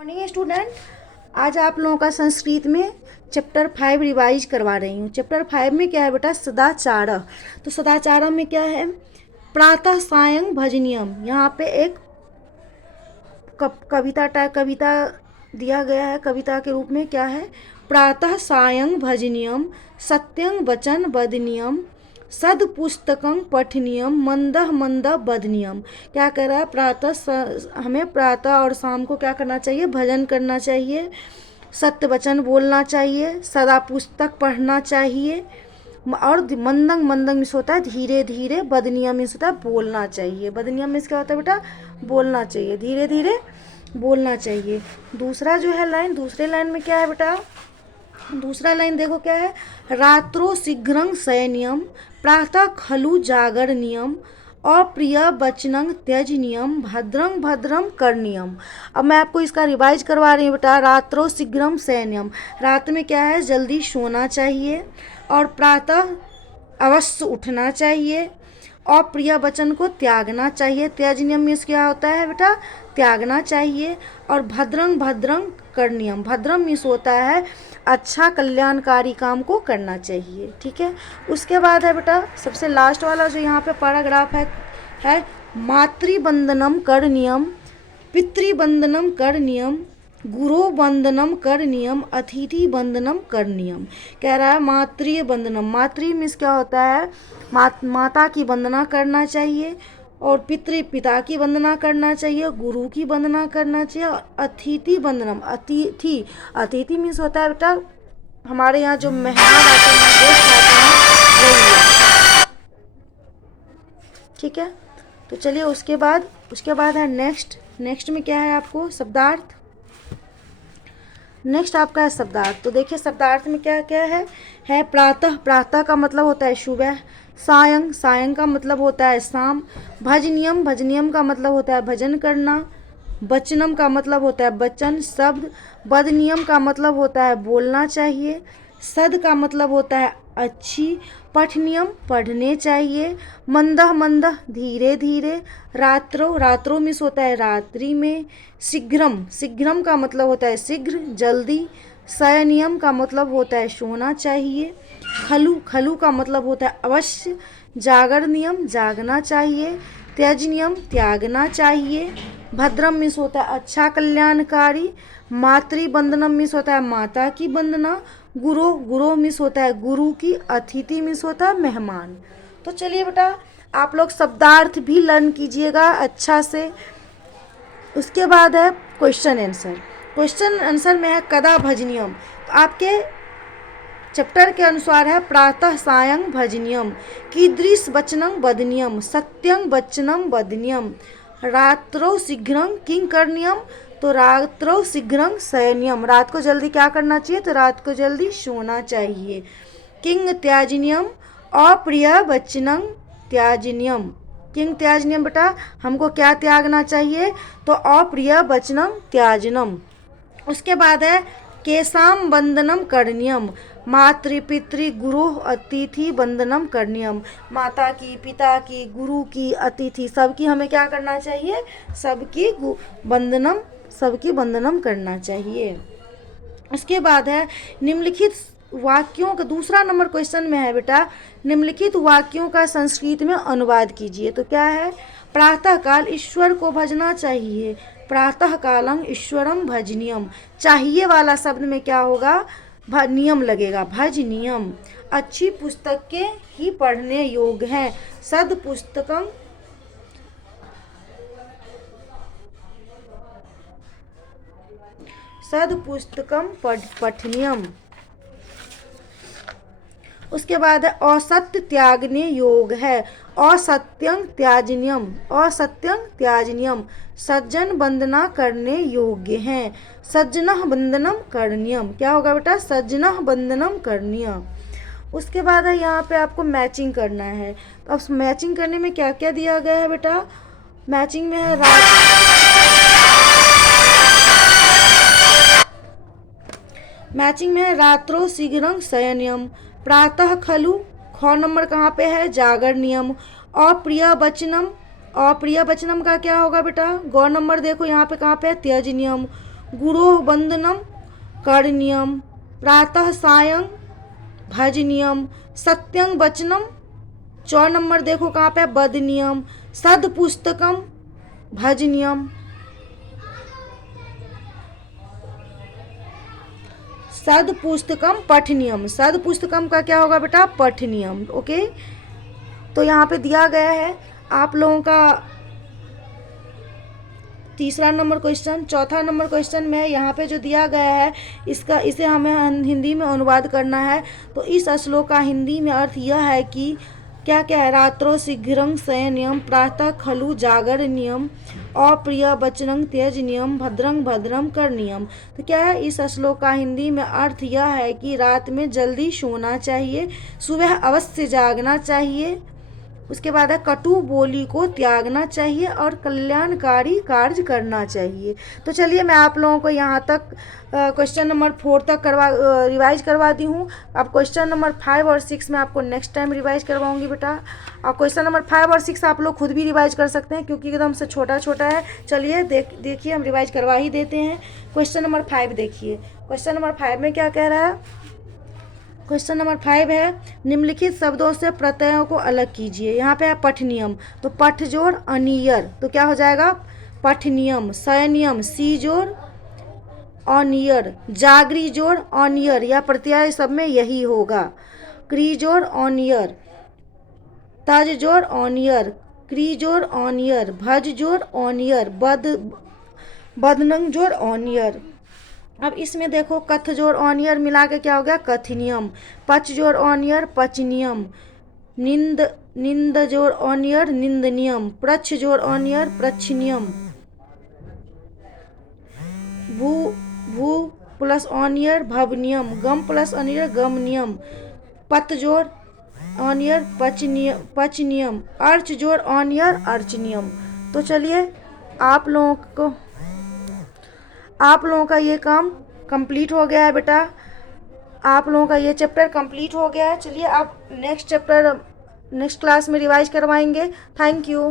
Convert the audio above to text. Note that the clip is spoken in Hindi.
मॉर्निंग स्टूडेंट, आज आप लोगों का संस्कृत में चैप्टर 5 रिवाइज करवा रही हूँ। चैप्टर 5 में क्या है बेटा? सदाचार। तो सदाचार में क्या है? प्रातः सायं भजनियम। यहाँ पे एक कविता दिया गया है। कविता के रूप में क्या है? प्रातः सायं भजनियम, सत्यं वचन वदनियम, सद पुस्तकं पठनीयम, मंदः मंदः बदनियम। क्या कह रहा है? हमें प्रातः और शाम को क्या करना चाहिए? भजन करना चाहिए, सत्य वचन बोलना चाहिए, सदा पुस्तक पढ़ना चाहिए, और मंदंग मंदंग मिस होता है धीरे धीरे, बदनियम मिस होता है बोलना चाहिए। बदनियम मिस क्या होता है बेटा? बोलना चाहिए, धीरे धीरे बोलना चाहिए। दूसरा जो है लाइन, दूसरे लाइन में क्या है बेटा? दूसरा लाइन देखो क्या है? रात्रो शीघ्रं शयनियम, प्रातः खलु जागरणीयम, अप्रिय वचनं त्यजनीयम, भद्रं भद्रं करणीयम। अब मैं आपको इसका रिवाइज करवा रही हूँ बेटा। रात्रो शीघ्रं शयनियम, रात में क्या है? जल्दी सोना चाहिए, और प्रातः अवश्य उठना चाहिए, अप्रिय वचन को त्यागना चाहिए। त्याजनियम मीन्स क्या होता है बेटा? त्यागना चाहिए। और भद्रं भद्रं करणीयम, भद्रम मीन्स होता है अच्छा कल्याणकारी काम को करना चाहिए। ठीक है। उसके बाद है बेटा सबसे लास्ट वाला जो यहाँ पे पैराग्राफ है मातृवंदनम करणीयम, पितृवंदनम करणीयम, गुरु वंदनम करणीयम, अतिथि वंदनम करणीयम। कह रहा है मातृ वंदनम। मातृ मीन्स क्या होता है? माता की वंदना करना चाहिए, और पिता की वंदना करना चाहिए, गुरु की वंदना करना चाहिए, और अतिथि वंदनम। अतिथि मीन्स होता है बेटा हमारे यहाँ जो मेहमान आते हैं, गेस्ट आते हैं, वही है। ठीक है। तो चलिए उसके बाद है नेक्स्ट में क्या है आपको? शब्दार्थ। नेक्स्ट आपका है शब्दार्थ। तो देखिए शब्दार्थ में क्या क्या है प्रातः। प्रातः का मतलब होता है सुबह। सायं, सायं का मतलब होता है शाम। भजनियम, भजनियम का मतलब होता है भजन करना। वचनम का मतलब होता है वचन, शब्द। वदनियम का मतलब होता है बोलना चाहिए। सद का मतलब होता है अच्छी। पठनियम, पढ़ने चाहिए। मंदह, मंदह धीरे धीरे। रात्रो, रात्रो मिस होता है रात्रि में। शीघ्रम, शीघ्रम का मतलब होता है शीघ्र, जल्दी। शयनियम का मतलब होता है सोना चाहिए। खलु, खलु का मतलब होता है अवश्य। जागर नियम, जागना चाहिए। त्यज नियम, त्यागना चाहिए। भद्रम मिस होता है अच्छा कल्याणकारी। मातृवंदनम मिस होता है माता की वंदना। गुरु, गुरु मिस होता है गुरु की। अतिथि मिस होता है मेहमान। तो चलिए बेटा आप लोग शब्दार्थ भी लर्न कीजिएगा अच्छा से। उसके बाद है क्वेश्चन आंसर। क्वेश्चन आंसर में है कदा भजनियम। तो आपके चैप्टर के अनुसार है प्रातः सायं भजनियम, कीदृश वचनं वदनियम, सत्यं वचनं वदनियम, रात्रौ शीघ्रं किं करणीयम। तो रात्रौ शीघ्रं शयनियम, रात को जल्दी क्या करना चाहिए? तो रात को जल्दी सोना चाहिए। किंग त्याजनियम, अप्रिय वचनं त्याजनियम। किंग त्याजनियम बेटा हमको क्या त्यागना चाहिए? तो अप्रिय वचनं त्याजनम। उसके बाद है केशाम वंदनम करणीयम, मातृ पितृ गुरु अतिथि वंदनम करणीयम। माता की, पिता की, गुरु की, अतिथि सबकी हमें क्या करना चाहिए? सबकी वंदनम करना चाहिए। उसके बाद है निम्नलिखित वाक्यों का दूसरा नंबर क्वेश्चन में है बेटा निम्नलिखित वाक्यों का संस्कृत में अनुवाद कीजिए। तो क्या है? प्रातः काल ईश्वर को भजना चाहिए। प्रातः कालम ईश्वरम भजनियम। चाहिए वाला शब्द में क्या होगा? नियम लगेगा, भज नियम। अच्छी पुस्तक के ही पढ़ने योग्य हैं। सद पुस्तकम, सद पुस्तकम पठनीयम। उसके बाद है असत्य त्यागने योग है। असत्यं त्याजनियम, असत्यं त्याजनियम। सज्जन वंदना करने योग्य हैं। सज्जनः वंदनम करणीयम। क्या होगा बेटा? सज्जनः वंदनम करणीयम। उसके बाद है यहाँ पे आपको मैचिंग करना है। तो अब मैचिंग करने में क्या क्या दिया गया है बेटा? मैचिंग में है रात्रो शीघ्रं शयनियम, प्रातः खलु, ख नंबर कहाँ पे है? जागर नियम। अप्रिय वचनम, अप्रिय वचनम का क्या होगा बेटा? गौ नंबर देखो यहाँ पे कहाँ पे है? त्यज नियम। गुरोः बंदनम करणीयम, प्रातः सायं भजनीयम, सत्यं वचनम, 4 नंबर देखो कहाँ पे, वदनीयम, सद पुस्तकम भजनीयम, सद पुस्तकम पठनीयम। सद पुस्तकम का क्या होगा बेटा, पठनीयम। ओके, तो यहाँ पे दिया गया है आप लोगों का तीसरा नंबर क्वेश्चन। चौथा नंबर क्वेश्चन में यहाँ पे जो दिया गया है इसे हमें हिंदी में अनुवाद करना है। तो इस श्लोक का हिंदी में अर्थ यह है कि क्या क्या है, रात्रो शीघ्रं शयनियम, प्रातः खलु जागरणीयम, अप्रिय वचनं त्यजनीयम, भद्रं भद्रं करणीयम। तो क्या है, इस श्लोक का हिंदी में अर्थ यह है कि रात में जल्दी सोना चाहिए, सुबह अवश्य जागना चाहिए, उसके बाद है कटु बोली को त्यागना चाहिए और कल्याणकारी कार्य करना चाहिए। तो चलिए मैं आप लोगों को यहाँ तक क्वेश्चन नंबर 4 तक रिवाइज करवाती हूँ। अब क्वेश्चन नंबर 5 और 6 में आपको नेक्स्ट टाइम रिवाइज करवाऊँगी बेटा। और क्वेश्चन नंबर 5 और 6 आप लोग खुद भी रिवाइज कर सकते हैं क्योंकि एकदम से छोटा छोटा है। चलिए देखिए हम रिवाइज करवा ही देते हैं। क्वेश्चन नंबर 5 देखिए, क्वेश्चन नंबर 5 में क्या कह रहा है। क्वेश्चन नंबर 5 है, निम्नलिखित शब्दों से प्रत्ययों को अलग कीजिए। यहाँ पे है पठनियम, तो पठ जोड़ अनियर, तो क्या हो जाएगा, पठनियम। शयनियम, सी जोड़ अनियर, जागरी जोड़ अनियर, या प्रत्यय सब में यही होगा। क्री जोड़ अनियर, तज जोड़ अनियर, क्री जोड़ अनियर, भज जोड़ अनियर, बदनंग जोड़ अनियर। अब इसमें देखो कथ जोड़ ऑनियर मिला के क्या हो गया, कथनियम। पच जोड़ ऑनियर, पचनियम। निंद जोड़ ऑनियर, निंदनियम। प्रच्छ जोड़ ऑनियर, प्रच्छनियम। भू प्लस ऑनियर, भवनियम। गम प्लस ऑनियर, गमनियम। पत जोड़ ऑनियर, पचनियम। अर्च जोड़ ऑनियर, अर्चनियम। तो चलिए आप लोगों का ये काम कंप्लीट हो गया है बेटा। आप लोगों का ये चैप्टर कंप्लीट हो गया है। चलिए आप नेक्स्ट क्लास में रिवाइज करवाएंगे। Thank you.